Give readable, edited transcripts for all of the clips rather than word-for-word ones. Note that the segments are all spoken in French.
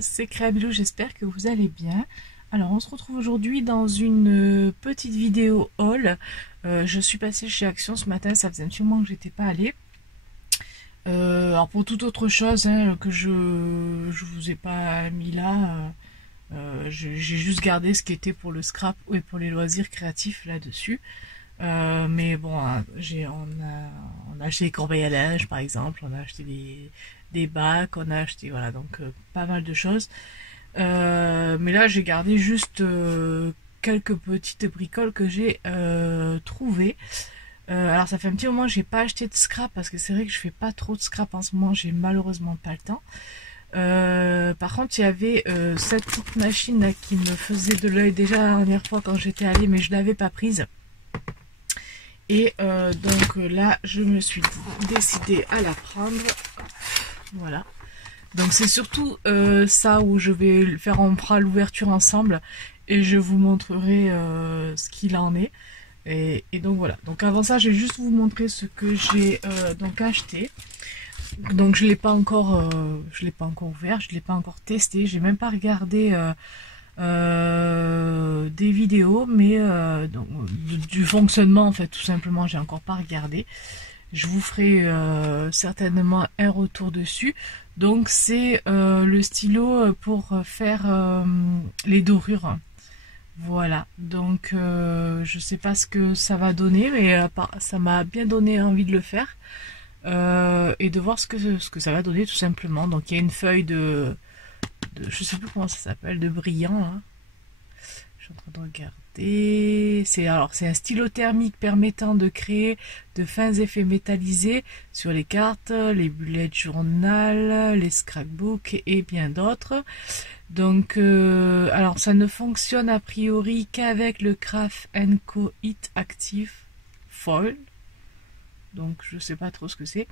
c'est Créabilou, j'espère que vous allez bien. Alors on se retrouve aujourd'hui dans une petite vidéo haul. Je suis passée chez Action ce matin, ça faisait un petit moment que j'étais pas allée. Alors pour toute autre chose que je vous ai pas mis là, j'ai juste gardé ce qui était pour le scrap et pour les loisirs créatifs là-dessus. Mais bon, on a acheté des corbeilles à linge par exemple, on a acheté des bacs, on a acheté, voilà, donc pas mal de choses. Mais là j'ai gardé juste quelques petites bricoles que j'ai trouvées. Alors ça fait un petit moment que j'ai pas acheté de scrap parce que c'est vrai que je fais pas trop de scrap en ce moment, j'ai malheureusement pas le temps. Par contre il y avait cette petite machine là qui me faisait de l'œil déjà la dernière fois quand j'étais allée, mais je l'avais pas prise. Et donc là je me suis décidée à la prendre. Voilà. Donc c'est surtout ça où je vais faire, on fera l'ouverture ensemble et je vous montrerai ce qu'il en est. Et donc voilà. Donc avant ça, je vais juste vous montrer ce que j'ai donc acheté. Donc je l'ai pas encore ouvert, je l'ai pas encore testé, j'ai même pas regardé des vidéos, mais donc, du fonctionnement en fait, tout simplement, j'ai encore pas regardé. Je vous ferai certainement un retour dessus. Donc c'est le stylo pour faire les dorures. Voilà, donc je sais pas ce que ça va donner, mais ça m'a bien donné envie de le faire et de voir ce que ça va donner tout simplement. Donc il y a une feuille de je sais plus comment ça s'appelle, de brillant là. Je suis en train de regarder. C'est un stylo thermique permettant de créer de fins effets métallisés sur les cartes, les bullet journal, les scrapbooks et bien d'autres. Donc, alors ça ne fonctionne a priori qu'avec le Craft & Co Heat Active Foil. Donc je sais pas trop ce que c'est.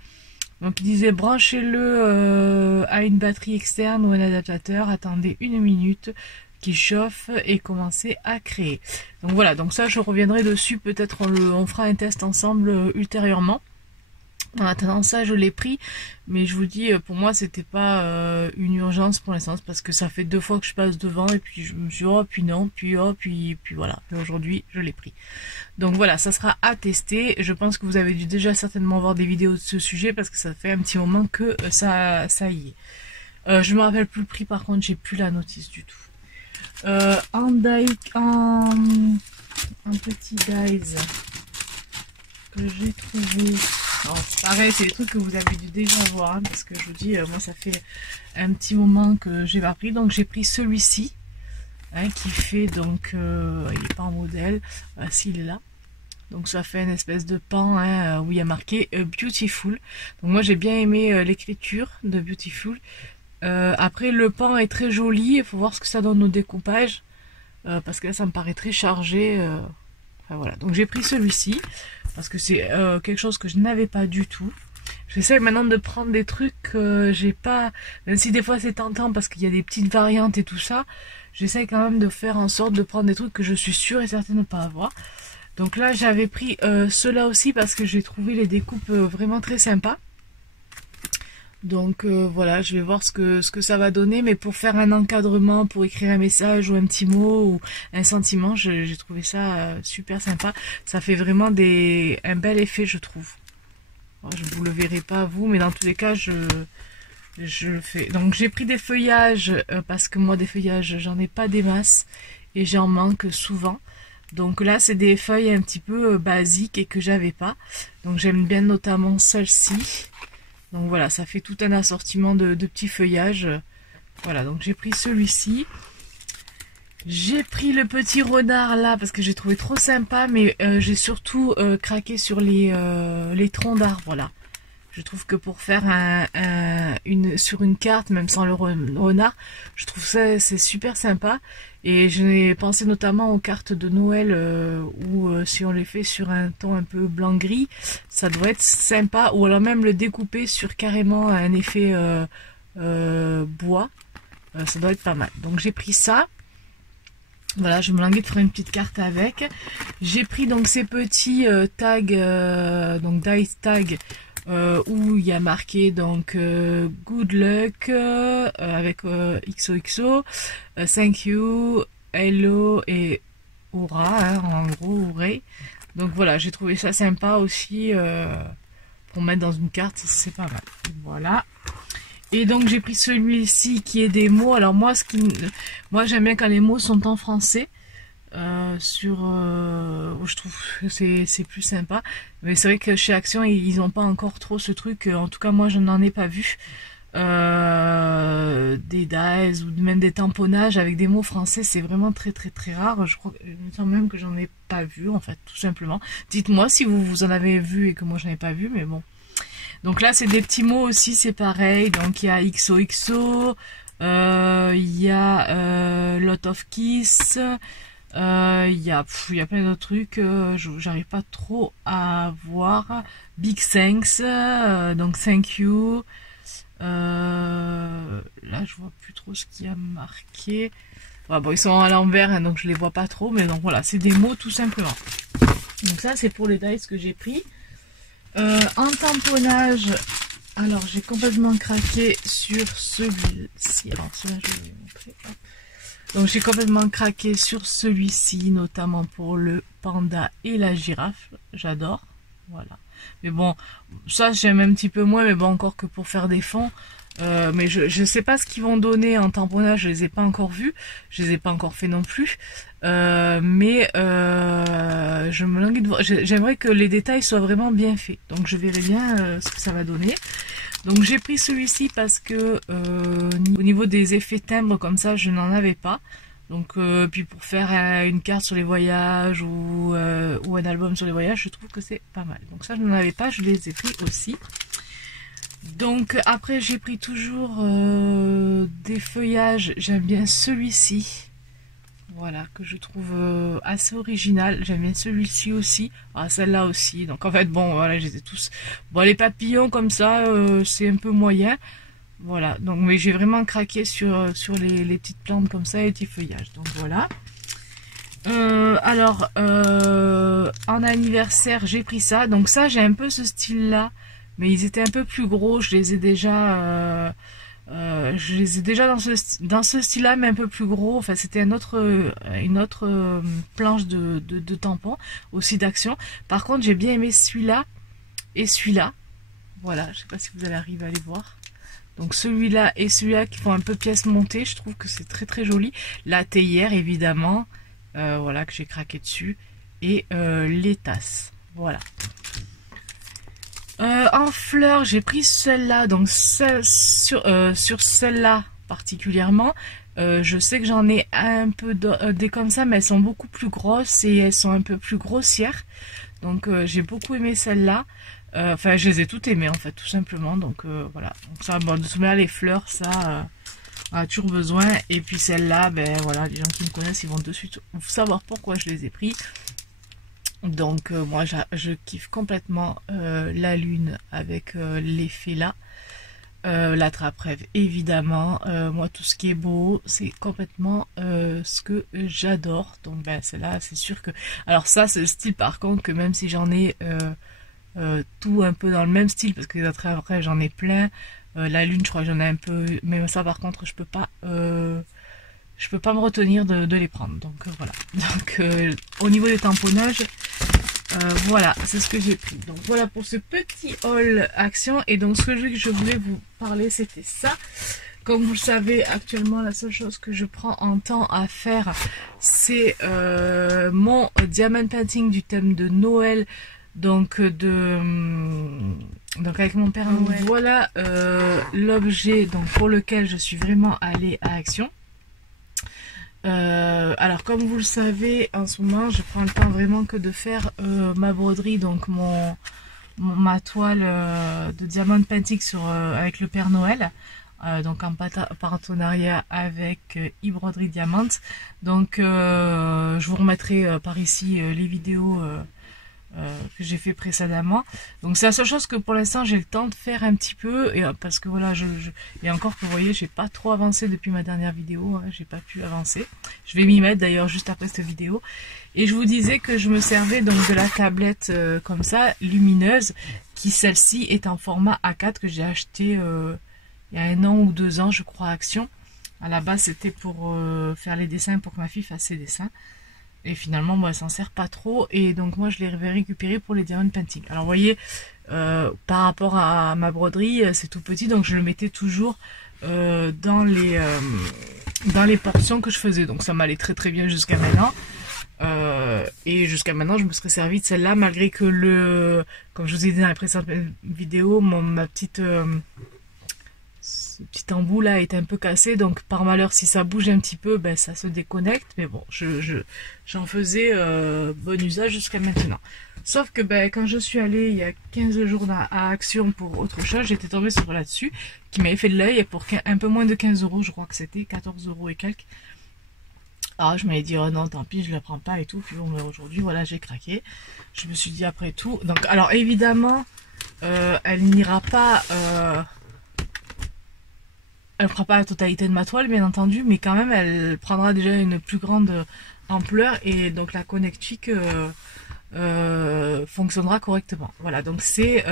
Donc il disait branchez-le à une batterie externe ou un adaptateur, attendez 1 minute qu'il chauffe et commencez à créer. Donc voilà, donc ça je reviendrai dessus, peut-être on fera un test ensemble ultérieurement. En attendant ça, je l'ai pris, mais je vous dis, pour moi c'était pas une urgence pour l'instant, parce que ça fait 2 fois que je passe devant et puis je me suis dit, oh puis non, puis oh puis voilà. Et aujourd'hui je l'ai pris. Donc voilà, ça sera à tester. Je pense que vous avez dû déjà certainement voir des vidéos de ce sujet parce que ça fait un petit moment que ça y est. Je me rappelle plus le prix, par contre j'ai plus la notice du tout. En petit dies que j'ai trouvé. Alors, c'est pareil, c'est des trucs que vous avez dû déjà voir, hein, parce que je vous dis, moi ça fait un petit moment que j'ai pas pris, donc j'ai pris celui-ci, hein, qui fait donc, il n'est pas en modèle, s'il est là, donc ça fait une espèce de pan, hein, où il y a marqué Beautiful. Donc moi j'ai bien aimé l'écriture de Beautiful. Après le pan est très joli, il faut voir ce que ça donne au découpage, parce que là ça me paraît très chargé. Enfin voilà, donc j'ai pris celui-ci parce que c'est quelque chose que je n'avais pas du tout. J'essaie maintenant de prendre des trucs que j'ai pas, même si des fois c'est tentant parce qu'il y a des petites variantes et tout ça, j'essaie quand même de faire en sorte de prendre des trucs que je suis sûre et certaine de ne pas avoir. Donc là j'avais pris ceux-là aussi parce que j'ai trouvé les découpes vraiment très sympas. Donc voilà, je vais voir ce que ça va donner, mais pour faire un encadrement, pour écrire un message ou un petit mot ou un sentiment, j'ai trouvé ça super sympa. Ça fait vraiment un bel effet, je trouve. Alors, je vous le verrai pas vous, mais dans tous les cas, je le fais. Donc j'ai pris des feuillages parce que moi des feuillages, j'en ai pas des masses et j'en manque souvent. Donc là, c'est des feuilles un petit peu basiques et que j'avais pas. Donc j'aime bien notamment celle-ci. Donc voilà, ça fait tout un assortiment de petits feuillages. Voilà, donc j'ai pris celui-ci. J'ai pris le petit renard là parce que j'ai trouvé trop sympa, mais j'ai surtout craqué sur les troncs d'arbres là. Je trouve que pour faire sur une carte, même sans le renard, je trouve ça c'est super sympa. Et j'ai pensé notamment aux cartes de Noël où si on les fait sur un ton un peu blanc-gris, ça doit être sympa. Ou alors même le découper sur carrément un effet bois, ça doit être pas mal. Donc j'ai pris ça. Voilà, je me languis de faire une petite carte avec. J'ai pris donc ces petits tags, donc dice tag où il y a marqué donc good luck avec XOXO, thank you, hello et hurrah, hein, en gros hurray. Donc voilà, j'ai trouvé ça sympa aussi pour mettre dans une carte, c'est pas mal. Voilà. Et donc j'ai pris celui-ci qui est des mots. Alors moi, moi j'aime bien quand les mots sont en français. Je trouve que c'est plus sympa, mais c'est vrai que chez Action ils n'ont pas encore trop ce truc, en tout cas moi je n'en ai pas vu des dies ou même des tamponnages avec des mots français. C'est vraiment très très très rare. Je crois, il me semble même que j'en ai pas vu en fait, tout simplement. Dites-moi si vous en avez vu et que moi j'en ai pas vu, mais bon. Donc là c'est des petits mots aussi, c'est pareil. Donc il y a XOXO, il y a lot of kiss. Il y a plein d'autres trucs, j'arrive pas trop à voir. Big thanks, donc thank you. Là je vois plus trop ce qu'il y a marqué. Ouais, bon, ils sont à l'envers, hein, donc je les vois pas trop, mais donc voilà, c'est des mots tout simplement. Donc ça c'est pour les dice que j'ai pris. En tamponnage, alors j'ai complètement craqué sur celui-ci. Alors celui-là je vais vous montrer. Hop. Donc j'ai complètement craqué sur celui-ci, notamment pour le panda et la girafe. J'adore. Voilà. Mais bon, ça j'aime un petit peu moins, mais bon, encore que pour faire des fonds. Mais je sais pas ce qu'ils vont donner en tamponnage, je les ai pas encore vus. Je les ai pas encore fait non plus. Mais je me languis de voir. J'aimerais que les détails soient vraiment bien faits. Donc je verrai bien ce que ça va donner. Donc j'ai pris celui-ci parce que au niveau des effets timbres comme ça, je n'en avais pas. Donc puis pour faire une carte sur les voyages ou un album sur les voyages, je trouve que c'est pas mal. Donc ça je n'en avais pas, je les ai pris aussi. Donc après j'ai pris toujours des feuillages, j'aime bien celui-ci. Voilà, que je trouve assez original. J'aime bien celui-ci aussi. Ah, celle-là aussi. Donc en fait, bon, voilà, je les ai tous. Bon, les papillons comme ça, c'est un peu moyen. Voilà, donc mais j'ai vraiment craqué sur les petites plantes comme ça et les petits feuillages. Donc voilà. Alors, en anniversaire, j'ai pris ça. Donc ça, j'ai un peu ce style-là. Mais ils étaient un peu plus gros. Je les ai déjà dans ce style-là, mais un peu plus gros. Enfin, c'était une autre planche de tampons, aussi d'Action. Par contre, j'ai bien aimé celui-là et celui-là. Voilà, je sais pas si vous allez arriver à les voir. Donc celui-là et celui-là qui font un peu pièce montée, je trouve que c'est très très joli. La théière, évidemment, voilà, que j'ai craqué dessus. Et les tasses, voilà. En fleurs, j'ai pris celle-là, donc sur celle-là particulièrement, je sais que j'en ai un peu des comme ça, mais elles sont beaucoup plus grosses et elles sont un peu plus grossières. Donc j'ai beaucoup aimé celle-là. Enfin, je les ai toutes aimées en fait, tout simplement. Donc voilà. Donc ça, bon, de toute manière, les fleurs, ça, on a toujours besoin. Et puis celle-là, ben voilà, les gens qui me connaissent, ils vont de suite savoir pourquoi je les ai pris. Donc moi je kiffe complètement la lune avec l'effet là, la trappe-rêve évidemment, moi tout ce qui est beau c'est complètement ce que j'adore. Donc ben celle-là c'est sûr que, alors ça c'est le style par contre que même si j'en ai tout un peu dans le même style, parce que les trappe-rêve j'en ai plein, la lune je crois que j'en ai un peu, mais ça par contre je peux pas me retenir de les prendre. Donc voilà. Donc au niveau des tamponnages, voilà, c'est ce que j'ai pris. Donc voilà pour ce petit haul Action. Et donc ce que je voulais vous parler, c'était ça. Comme vous le savez, actuellement la seule chose que je prends en temps à faire, c'est mon diamond painting du thème de Noël. Donc avec mon père Noël. Voilà l'objet donc pour lequel je suis vraiment allée à Action. Alors comme vous le savez, en ce moment je prends le temps vraiment que de faire ma broderie, donc ma toile de diamond painting avec le Père Noël, donc en partenariat avec e-broderie Diamant. Donc je vous remettrai par ici les vidéos que j'ai fait précédemment. Donc c'est la seule chose que pour l'instant j'ai le temps de faire un petit peu, et parce que voilà, et encore que vous voyez, j'ai pas trop avancé depuis ma dernière vidéo, hein, j'ai pas pu avancer. Je vais m'y mettre d'ailleurs juste après cette vidéo. Et je vous disais que je me servais donc de la tablette comme ça, lumineuse, qui celle-ci est en format A4 que j'ai acheté il y a 1 an ou 2 ans, je crois, à Action. À la base, c'était pour faire les dessins, pour que ma fille fasse ses dessins. Et finalement, moi, elle s'en sert pas trop. Et donc, moi, je l'ai récupéré pour les diamond painting. Alors, vous voyez, par rapport à ma broderie, c'est tout petit. Donc, je le mettais toujours dans les portions que je faisais. Donc, ça m'allait très très bien jusqu'à maintenant. Et jusqu'à maintenant, je me serais servi de celle-là, malgré que comme je vous ai dit dans les précédentes vidéos, ma petite... ce petit embout là est un peu cassé, donc par malheur si ça bouge un petit peu, ben ça se déconnecte, mais bon, j'en faisais bon usage jusqu'à maintenant. Sauf que ben quand je suis allée il y a 15 jours à Action pour autre chose, j'étais tombée sur là-dessus, qui m'avait fait de l'œil pour un peu moins de 15 €, je crois que c'était 14 € et quelques. Alors je m'avais dit oh non tant pis, je la prends pas et tout, puis bon ben, aujourd'hui voilà j'ai craqué. Je me suis dit après tout, donc alors évidemment elle n'ira pas... elle fera pas la totalité de ma toile, bien entendu, mais quand même, elle prendra déjà une plus grande ampleur et donc la connectique fonctionnera correctement. Voilà, donc c'est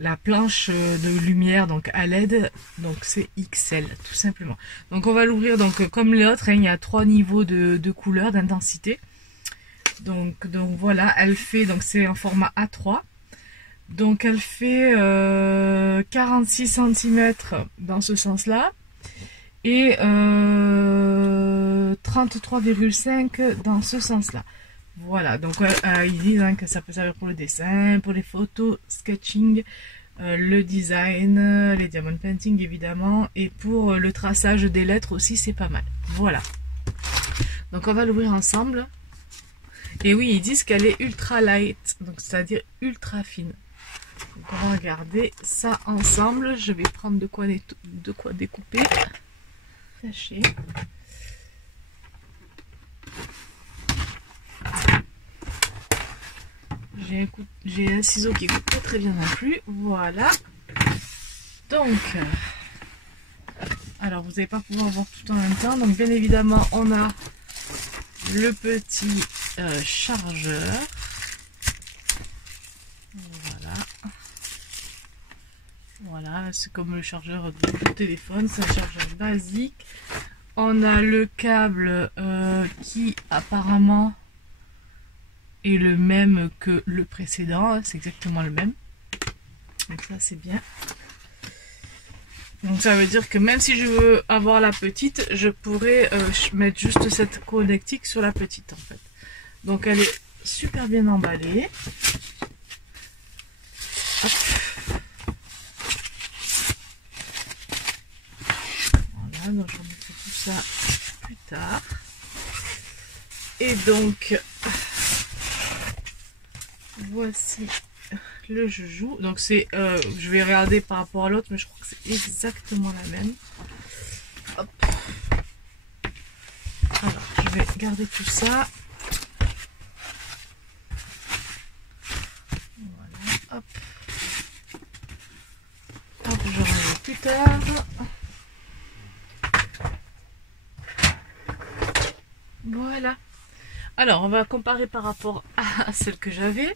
la planche de lumière donc à LED, donc c'est XL tout simplement. Donc on va l'ouvrir donc comme les autres, hein, il y a 3 niveaux de couleurs, d'intensité. Donc voilà, elle fait, donc c'est en format A3. Donc elle fait 46 cm dans ce sens-là et 33,5 dans ce sens-là. Voilà, donc ils disent hein, que ça peut servir pour le dessin, pour les photos, sketching, le design, les diamond painting évidemment, et pour le traçage des lettres aussi c'est pas mal. Voilà. Donc on va l'ouvrir ensemble. Et oui, ils disent qu'elle est ultra light, donc c'est-à-dire ultra fine. Donc on va regarder ça ensemble. Je vais prendre de quoi découper. Sachez. J'ai un ciseau qui coupe pas très bien non plus. Voilà. Donc, alors vous n'allez pas pouvoir voir tout en même temps. Donc bien évidemment, on a le petit chargeur. Voilà, c'est comme le chargeur de téléphone, c'est un chargeur basique. On a le câble qui apparemment est le même que le précédent, c'est exactement le même. Donc ça c'est bien. Donc ça veut dire que même si je veux avoir la petite, je pourrais mettre juste cette connectique sur la petite en fait. Donc elle est super bien emballée. Hop. Donc je remettrai tout ça plus tard. Et donc voici le joujou. Donc c'est je vais regarder par rapport à l'autre, mais je crois que c'est exactement la même. Hop. Alors je vais garder tout ça. Voilà, hop. Hop, je reviens plus tard. Voilà. Alors, on va comparer par rapport à celle que j'avais.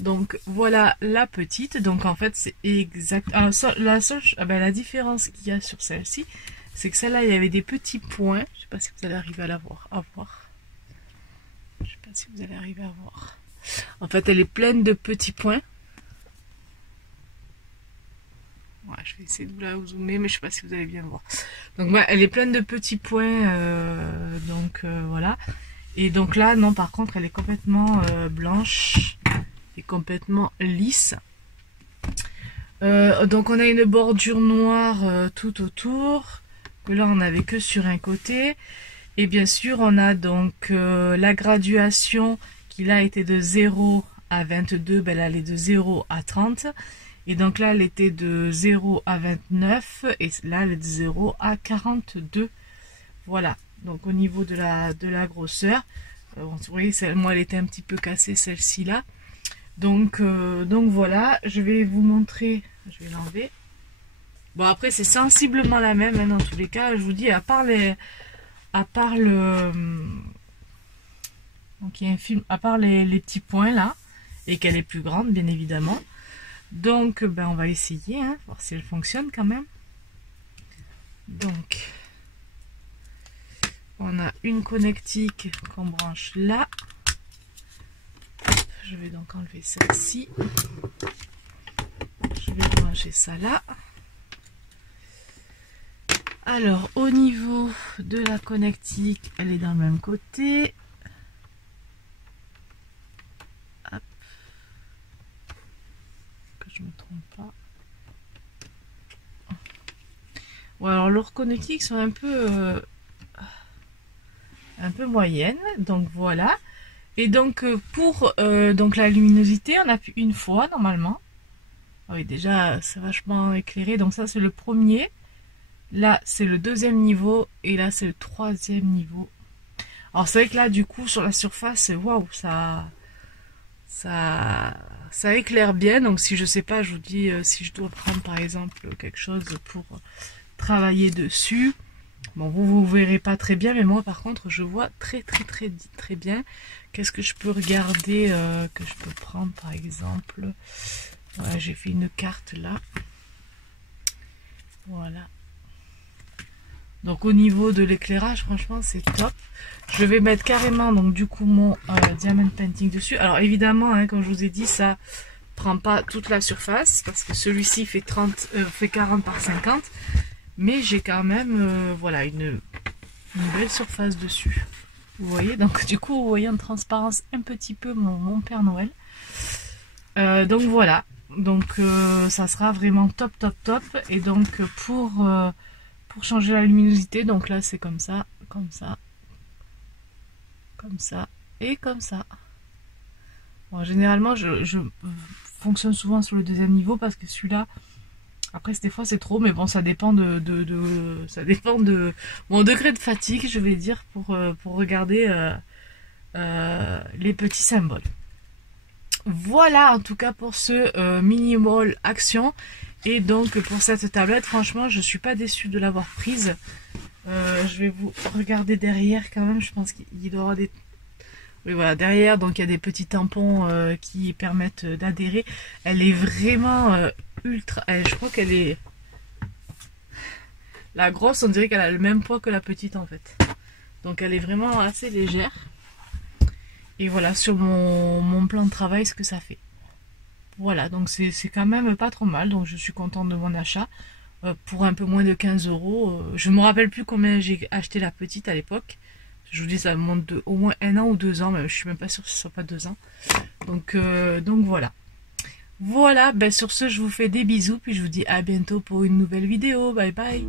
Donc, voilà la petite. Donc, en fait, c'est exact. Alors, la différence qu'il y a sur celle-ci, c'est que celle-là, il y avait des petits points. Je ne sais pas si vous allez arriver à la voir. Je ne sais pas si vous allez arriver à voir. En fait, elle est pleine de petits points. Ouais, je vais essayer de vous la zoomer, mais je ne sais pas si vous allez bien voir. Donc, ouais, elle est pleine de petits points. Voilà. Et donc là, non, par contre, elle est complètement blanche et complètement lisse. Donc, on a une bordure noire tout autour. Que là, on n'avait que sur un côté. Et bien sûr, on a donc la graduation qui là était de 0 à 22. Ben là, elle est de 0 à 30. Et donc là, elle était de 0 à 29. Et là, elle est de 0 à 42. Voilà. Donc au niveau de la grosseur, vous voyez, moi elle était un petit peu cassée celle-ci là. Donc voilà, je vais vous montrer, je vais l'enlever. Bon après c'est sensiblement la même hein, dans tous les cas, je vous dis à part le donc il y a un film, à part les petits points là, et qu'elle est plus grande, bien évidemment. Donc, ben, on va essayer, hein, voir si elle fonctionne quand même. Donc, on a une connectique qu'on branche là. Je vais donc enlever celle-ci. Je vais brancher ça là. Alors, au niveau de la connectique, elle est dans le même côté. Hop. Que je me trompe pas. Bon, alors, leurs connectiques sont un peu moyennes. Donc, voilà. Et donc, pour donc la luminosité, on appuie une fois, normalement. Oui, déjà, c'est vachement éclairé. Donc, ça, c'est le premier. Là, c'est le deuxième niveau et là, c'est le troisième niveau. Alors, c'est vrai que là, du coup, sur la surface, waouh, ça éclaire bien. Donc, si je sais pas, je vous dis, si je dois prendre, par exemple, quelque chose pour travailler dessus. Bon, vous verrez pas très bien, mais moi, par contre, je vois très bien. Qu'est-ce que je peux regarder, que je peux prendre, par exemple. Voilà, j'ai fait une carte là. Voilà. Donc au niveau de l'éclairage, franchement c'est top. Je vais mettre carrément donc du coup mon diamond painting dessus. Alors évidemment, hein, comme je vous ai dit, ça prend pas toute la surface parce que celui-ci fait 40 par 50. Mais j'ai quand même voilà une belle surface dessus. Vous voyez, donc du coup vous voyez en transparence un petit peu mon Père Noël. Donc voilà, donc ça sera vraiment top. Et donc pour changer la luminosité, donc là c'est comme ça et comme ça. Bon, généralement je fonctionne souvent sur le deuxième niveau parce que celui-là, après des fois c'est trop, mais bon ça dépend ça dépend de mon degré de fatigue, je vais dire, pour regarder les petits symboles. Voilà en tout cas pour ce mini haul action. Et donc pour cette tablette, franchement je suis pas déçue de l'avoir prise. Je vais vous regarder derrière quand même, je pense qu'il doit y avoir des... Oui voilà, derrière donc il y a des petits tampons qui permettent d'adhérer. Elle est vraiment ultra... je crois qu'elle est... La grosse, on dirait qu'elle a le même poids que la petite en fait. Donc elle est vraiment assez légère. Et voilà sur mon plan de travail ce que ça fait. Voilà, donc c'est quand même pas trop mal, donc je suis contente de mon achat pour un peu moins de 15 €. Je me rappelle plus combien j'ai acheté la petite à l'époque. Je vous dis, ça monte de au moins 1 an ou 2 ans, même je suis même pas sûre que ce soit pas 2 ans. Donc voilà. Voilà, ben sur ce, je vous fais des bisous, puis je vous dis à bientôt pour une nouvelle vidéo. Bye bye.